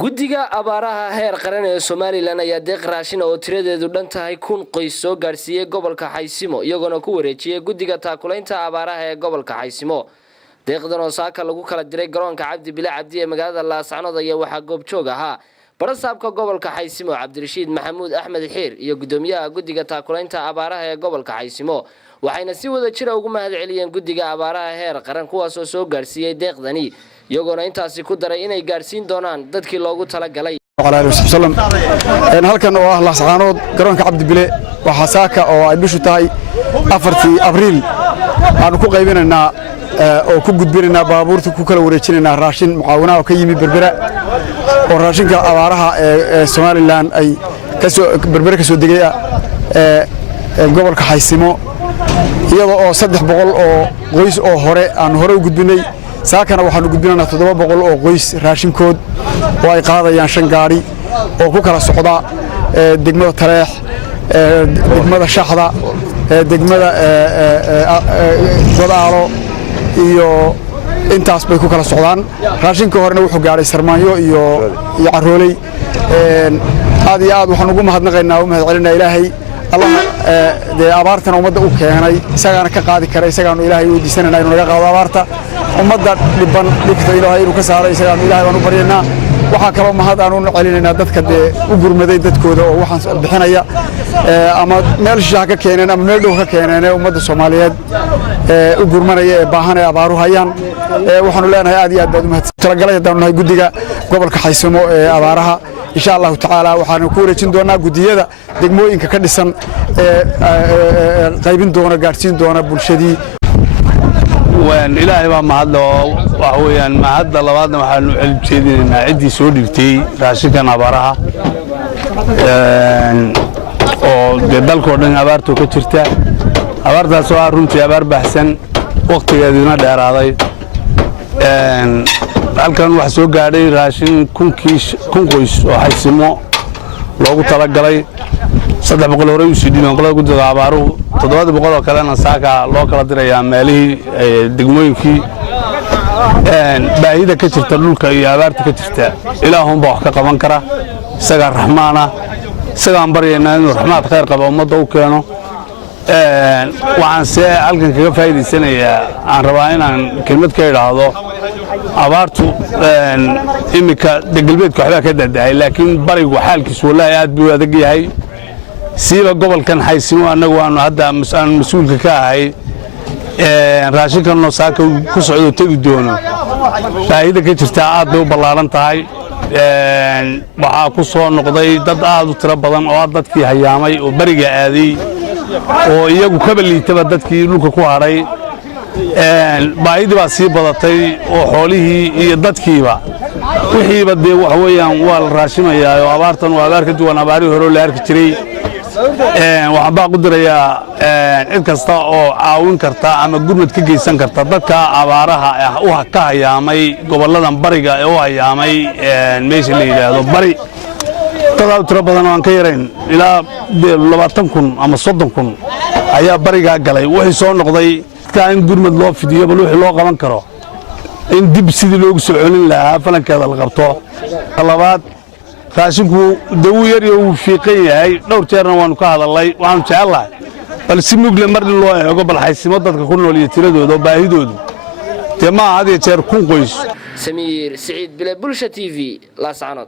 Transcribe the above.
guddiga abaaraha heer qaran ee Soomaaliland ayaa deeq raashin oo tiradeedu dhan tahay 1000 qoys soo gaarsiiyay gobolka Xaysimo iyagoo ku wareejiyay guddiga taakulaynta abaaraha ee gobolka Xaysimo. deeqdan oo saaka lagu kala diray garoonka Cabdi Bilaa Cabdi ee magaalada Laascanood ayaa waxa goob joog ahaa barasaabka gobolka Xaysimo Cabdirashiid Maxamuud Axmed Xiir iyo gudoomiyaha guddiga taakulaynta abaaraha ee gobolka Xaysimo waxayna si wada jir ugu mahadceliyeen guddiga abaaraha heer qaran kuwaas oo soo gaarsiiyay deeqdani iyagoo intaasi ku daray inay gaarsiin doonaan dadkii loogu tala galay halkan oo ah Laascanood garoonka Cabdi Bilaa waxa saaka oo ay bishu tahay 4 Abriil aan ku qaybinaynaa oo ku gudbinaynaa baabuurta ku kala wareejinaynaa raashin mucaawinada ka yimi Berbera oo raashinka abaaraha ee Soomaaliland ay Berbera ka soo degay gobolka Xaysimo iyadoo oo 300 oo qoys oo hore aan hore u gudbinay saakana waxaanu gudbinaynaa 700 oo qoys raashinkood oo ay qaadayaan 5 gaari oo ku kala socda degmada Tareex degmada Shaxda degmada Godaalo iyo intaas bay ku kala socdaan raashinka horena wuxuu gaaray Sarmaanyo iyo Carooley aad iyo aad waxaan ugu mahadnaqaynaa Ilaahay Allah abaartan ummadda u keenay isagana ka qaadi kara isagana Ilaahay weydiisanayna inuu naga qaado abaarta ummadda dhiban dhigta Ilaahay inuu ka saaro isagana Ilaahay waan u baryaynaa waxa kale mahad aan u celinayna dadka u gurmaday dadkooda oo waxaan bixinaya ama meel shaah ka keeneen ama meel dhow ka keeneen ummadda Soomaaliyeed u gurmanaya ee baahan abaaru hayaan waxaanu leenahay aad iyo aad baad u mahadsan talagalay hadaan nahay guddiga gobolka Xaysimo ee abaaraha insha Allah taala waxaanu ku wareejin doonaa guddiyada degmooyinka ka dhisan qaybin doona gaarsiin doona bulshadii وان إلهي ما مهدله وحويان مهدله لبعضنا وحنو علم شديد إن عندي سوري بتي راشكا نبارها أو جدال كورن أبارتو كتيرته أبارتها سوار رنتي أبار بحسن وقت جدينا دار هذاي halkan wax soo gaaray raashin kun qoys oo Xaysimo loogu tala galay 300 hore u sidii qolada guddiga abaaruhu 700 oo kalena saaka loo kala dirayaa meelihii degmooyinkii baahida ka jirta dhulka iyo abaarta ka jirta ilaahun baa wax ka qaban kara isaga raxmaana isaga baryeena inuu raxmaad khayr qabo ummadda u keeno waxaan see halkan kaga faa'iideysanayaa aan rabaa inaan kelmad ka idhaahdo abaartu imika degalbeedka waxba ka dadahay laakiin barigu xaalkiisu wallahi aad buu adag yahay siiba gobolkan Xaysimo anagu waanu hadda mas'uulka ka ahay raashinkan oo saaka ku socdo tagi doono baahida ka jirta aad bay u ballaaran tahay waxa ku soo noqday dad aad u tiro badan oo dadkii hayaamay oo bariga aaday oo iyagu ka baliitaba dadkii dhulka ku haray baahidi baa sii badatay oo xoolihii iyo dadkiiba wixiiba de wax weeyaan waa la raashimayaa oo abaartan waa abaar ka duwan abaarihii hore la arki jiray waxaan baa qudirayaa cid kasta oo caawin karta ama gurmad ka geysan karta dadka abaaraha u ka hayaamay goboladan bariga ee u hayaamay meesha la yiraahdo bari dad tiro badan oo aan ka yarayn ilaa 20,000 ama 30,000 ayaa bariga galay wixii soo noqday in gurmad loo fidiyo bal wixii loo qaban karo in dib sidii loogu soo celin lahaa falankeeda la qabto labaad raashinku dawu yar iyo uu fiiqan yahay dhowr jeerna waanu ka hadalay waxaan jecelahay bal si mugle mar loo eego bal Xaysimo dadka ku nool iyo tiradooda baahidoodu ma had jeer 1000 qoys Samiir Saciid Bilaa Bulsha TV Laascanood.